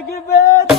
I give it